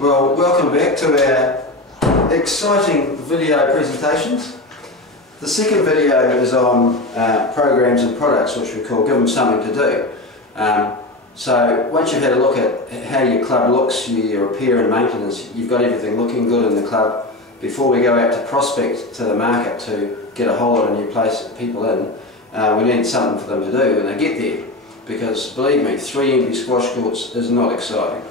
Well, welcome back to our exciting video presentations. The second video is on programs and products, which we call Give Them Something to Do. So once you've had a look at how your club looks, your repair and maintenance, you've got everything looking good in the club, before we go out to prospect to the market to get a whole lot of new people in, we need something for them to do when they get there. Because believe me, 3 empty squash courts is not exciting.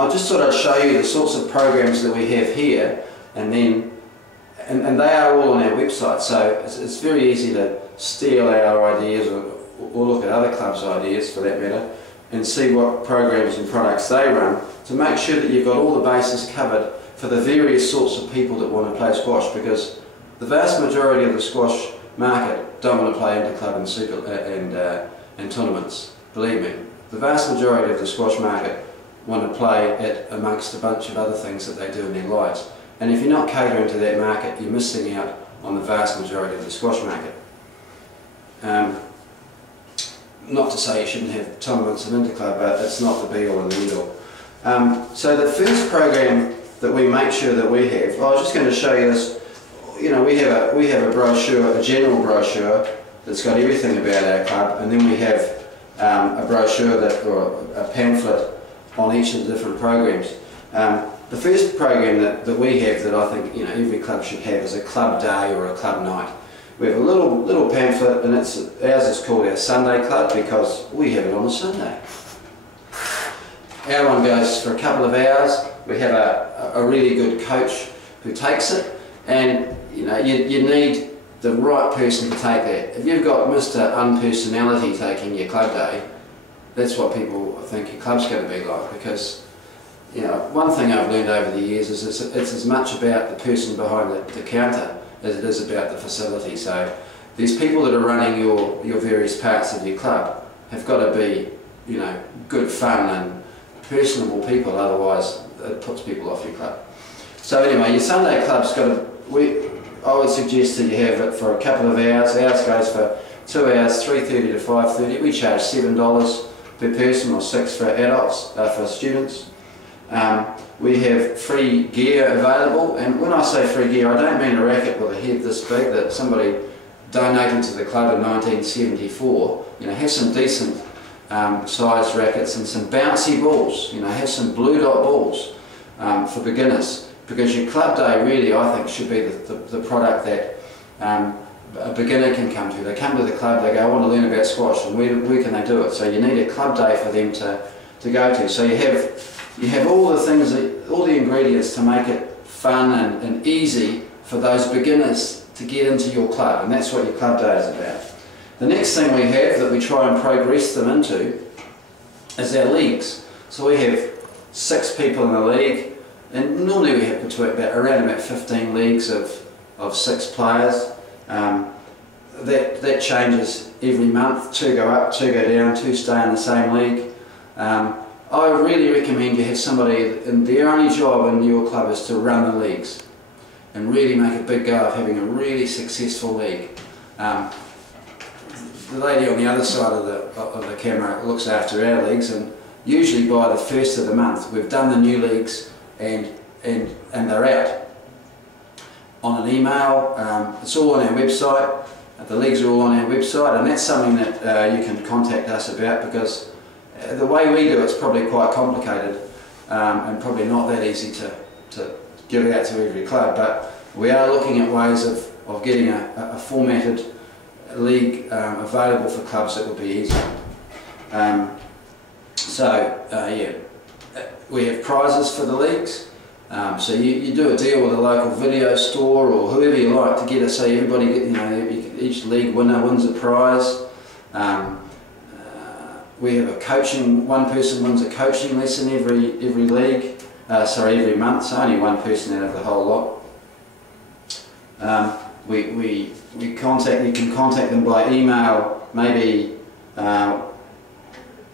I just thought I'd show you the sorts of programs that we have here, and they are all on our website, so it's very easy to steal our ideas or look at other clubs' ideas for that matter and see what programs and products they run to make sure that you've got all the bases covered for the various sorts of people that want to play squash, because the vast majority of the squash market don't want to play interclub and tournaments. Believe me, the vast majority of the squash market want to play it amongst a bunch of other things that they do in their lives. And if you're not catering to that market, you're missing out on the vast majority of the squash market. Not to say you shouldn't have tournaments and interclub, but it's not the be-all and the end-all. So the first program that we make sure that we have, I was just going to show you this. You know, we have a brochure, a general brochure that's got everything about our club, and then we have a brochure or a pamphlet on each of the different programs. The first program that we have that I think every club should have is a club day or a club night. We have a little pamphlet, and ours is called our Sunday Club because we have it on a Sunday. Our one goes for a couple of hours. We have a really good coach who takes it, and you need the right person to take that. If you've got Mr. Unpersonality taking your club day, that's what people think your club's going to be like, because one thing I've learned over the years is it's as much about the person behind the counter as it is about the facility. So these people that are running your various parts of your club have got to be good fun and personable people, otherwise it puts people off your club. So anyway, your Sunday club's got to, I would suggest that you have it for a couple of hours. Ours goes for 2 hours, 3:30 to 5:30. We charge $7 per person or $6 for adults, for students. We have free gear available, and when I say free gear, I don't mean a racket with a head this big that somebody donated to the club in 1974. Have some decent sized rackets and some bouncy balls. Have some blue dot balls for beginners. Because your club day really, I think, should be the product that a beginner can come to. They come to the club, they go, I want to learn about squash, and where can they do it? So you need a club day for them to go to. So you have all the things, all the ingredients to make it fun and easy for those beginners to get into your club, and that's what your club day is about. The next thing we have that we try and progress them into is our leagues. So we have 6 people in the league. And normally we have around about 15 leagues of 6 players. That changes every month. 2 go up, 2 go down, 2 stay in the same league. I really recommend you have somebody, and their only job in your club is to run the leagues and really make a big go of having a really successful league. The lady on the other side of the camera looks after our leagues, and usually by the 1st of the month we've done the new leagues and they're out on an email. It's all on our website. The leagues are all on our website, and that's something that you can contact us about, because the way we do it's probably quite complicated and probably not that easy to get it out to every club, but we are looking at ways of getting a formatted league available for clubs that would be easier. Yeah. We have prizes for the leagues, so you do a deal with a local video store or whoever you like to get it, so everybody, each league winner wins a prize. We have a coaching, one person wins a coaching lesson every league, every month, so only one person out of the whole lot. You can contact them by email, maybe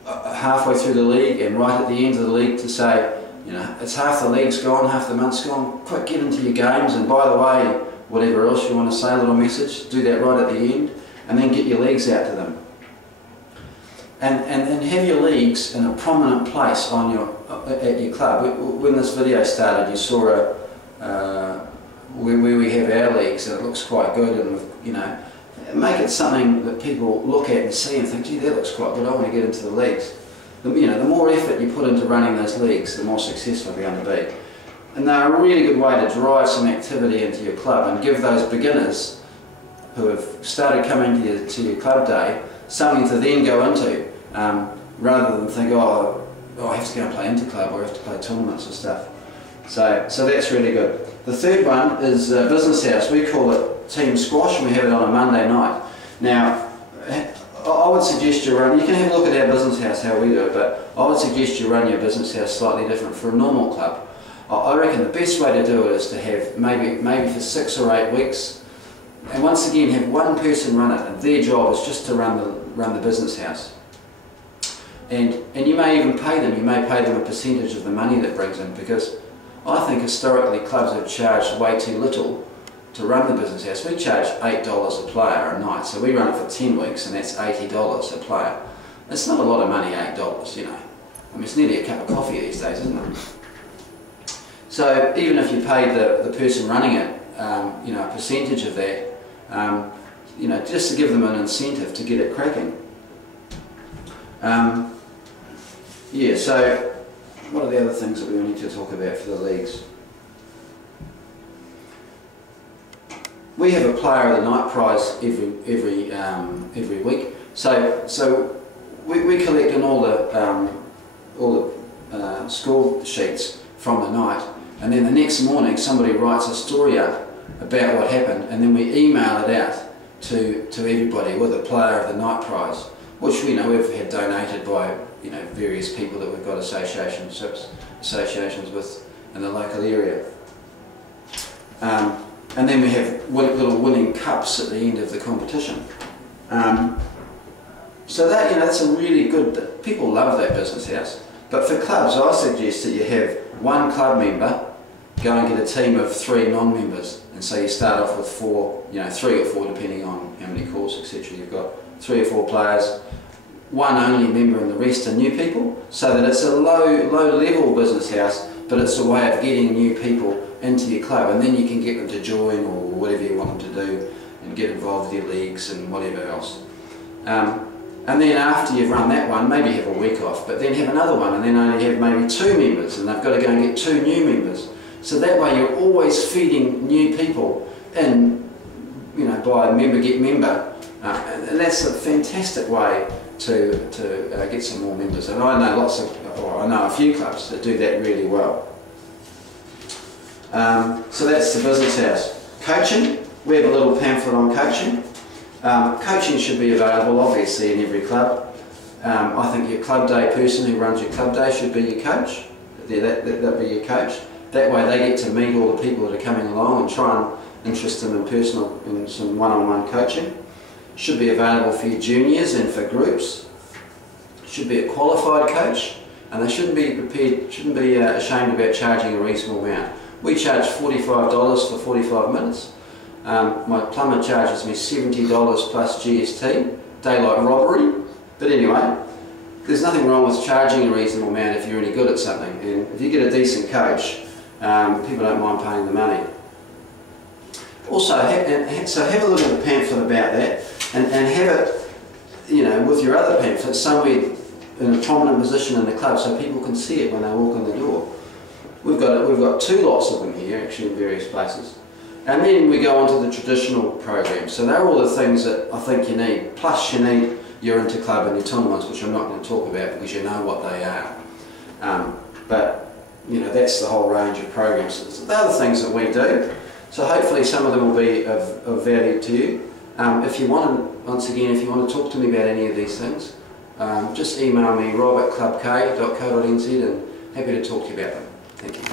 halfway through the league and right at the end of the league to say, it's half the league's gone, half the month's gone, quick, get into your games, and by the way, whatever else you want to say, a little message, do that right at the end, and then get your leagues out to them. and have your leagues in a prominent place on at your club. When this video started, you saw where we have our leagues, and it looks quite good, and you know, make it something that people look at and see and think, gee, that looks quite good, I want to get into the leagues. You know, the more effort you put into running those leagues, the more successful you're going to be. And they're a really good way to drive some activity into your club and give those beginners who have started coming to your club day something to then go into, rather than think, oh, I have to go and play interclub or I have to play tournaments and stuff. So that's really good. The third one is Business House. We call it Team Squash, and we have it on a Monday night. Now, I would suggest you can have a look at our Business House, how we do it, but I would suggest you run your Business House slightly different for a normal club. I reckon the best way to do it is to have maybe for 6 or 8 weeks, and once again have one person run it, and their job is just to run the Business House. And you may even pay them. You may pay them a percentage of the money that brings in, because I think historically clubs have charged way too little to run the Business House. We charge $8 a player a night, so we run it for 10 weeks, and that's $80 a player. It's not a lot of money, $8, you know. I mean, it's nearly a cup of coffee these days, isn't it? So even if you paid the person running it, you know, a percentage of that, you know, just to give them an incentive to get it cracking. Yeah, so what are the other things that we need to talk about for the leagues? We have a Player of the Night prize every week. So we collect in all the score sheets from the night, and then the next morning somebody writes a story up about what happened, and then we email it out to everybody with a Player of the Night prize, which we know we've had donated by, you know, various people that we've got associations with in the local area. And then we have little winning cups at the end of the competition. So that, you know, that's a really good, people love that Business House. But for clubs, I suggest that you have one club member go and get a team of 3 non-members, and so you start off with 4, you know, 3 or 4 depending on how many calls, etc. You've got 3 or 4 players, one only member, and the rest are new people, so that it's a low level Business House, but it's a way of getting new people into your club, and then you can get them to join or whatever you want them to do and get involved with your leagues and whatever else. And then after you've run that one, maybe have a week off, but then have another one, and then only have maybe 2 members, and they've got to go and get 2 new members. So that way you're always feeding new people in, you know, by member get member, and that's a fantastic way to get some more members. And I know I know a few clubs that do that really well. So that's the Business House. Coaching, we have a little pamphlet on coaching. Coaching should be available obviously in every club. I think your club day person who runs your club day should be your coach. That'll be your coach. That way they get to meet all the people that are coming along and try and interest them in some one-on-one coaching. Should be available for your juniors and for groups. Should be a qualified coach, and they shouldn't be ashamed about charging a reasonable amount. We charge $45 for 45 minutes. My plumber charges me $70 plus GST, daylight robbery. But anyway, there's nothing wrong with charging a reasonable amount if you're really good at something. And if you get a decent coach, people don't mind paying the money. Also, so have a look at the pamphlet about that, and have it, you know, with your other pamphlets somewhere in a prominent position in the club so people can see it when they walk in the door. We've got 2 lots of them here, actually, in various places. And then we go on to the traditional programs. So they're all the things that I think you need. Plus you need your interclub and your tournaments, which I'm not going to talk about because you know what they are. But you know, that's the whole range of programs. So they're the things that we do. So hopefully some of them will be of value to you. If you want, once again, if you want to talk to me about any of these things, just email me rob@clubk.co.nz, and happy to talk to you about them. Thank you.